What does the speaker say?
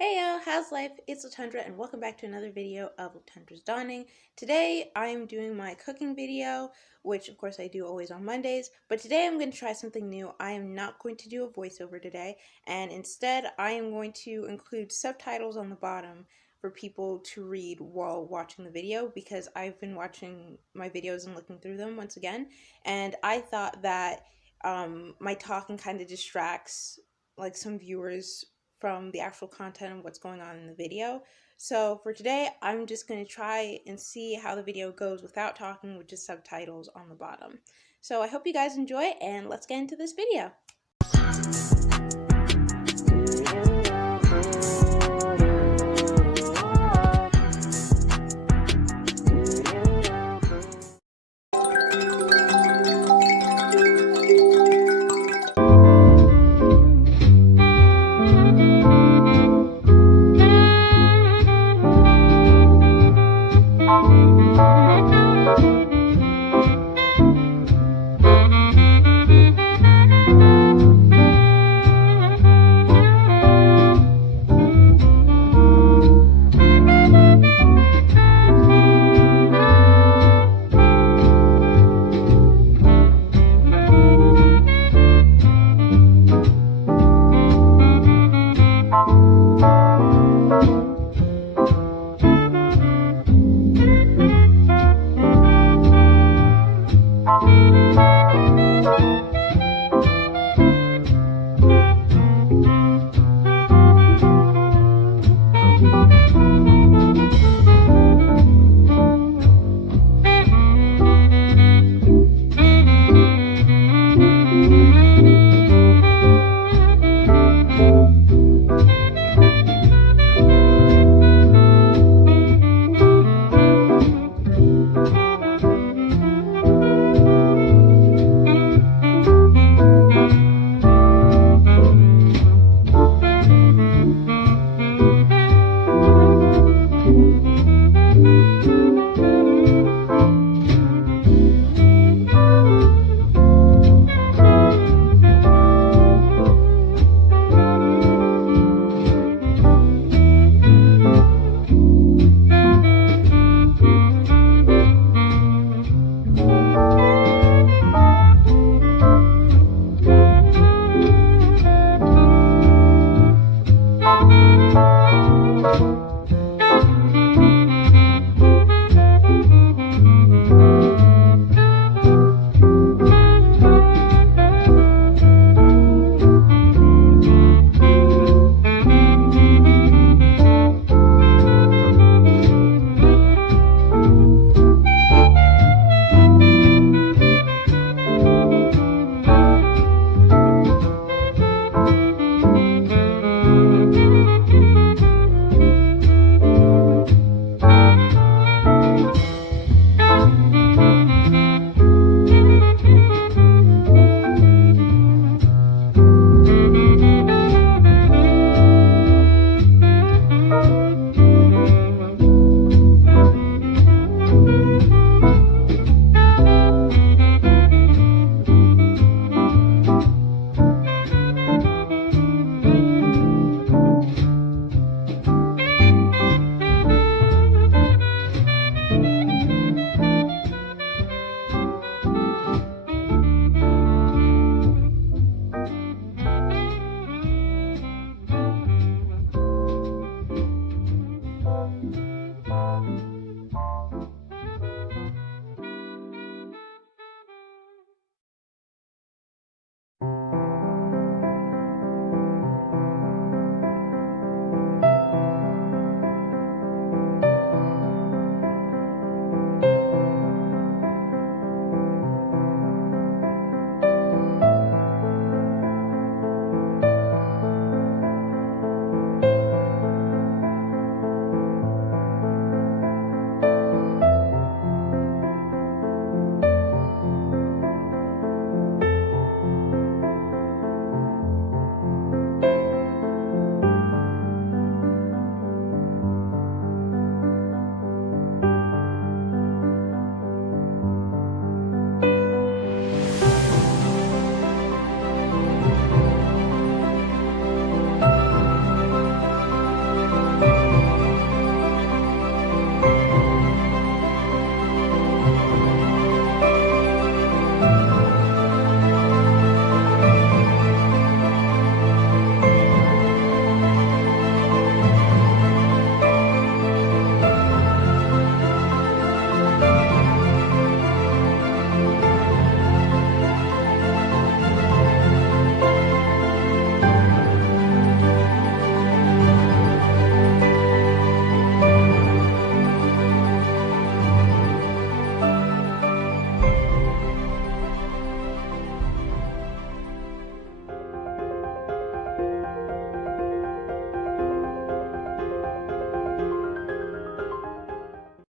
Hey yo, how's life? It's LeTundra and welcome back to another video of LeTundra's Dawning. Today I am doing my cooking video, which of course I do always on Mondays, but today I'm going to try something new. I am not going to do a voiceover today, and instead I am going to include subtitles on the bottom for people to read while watching the video because I've been watching my videos and looking through them once again, and I thought that my talking kind of distracts like some viewers from the actual content of what's going on in the video. So for today, I'm just going to try and see how the video goes without talking with just subtitles on the bottom. So I hope you guys enjoy and let's get into this video.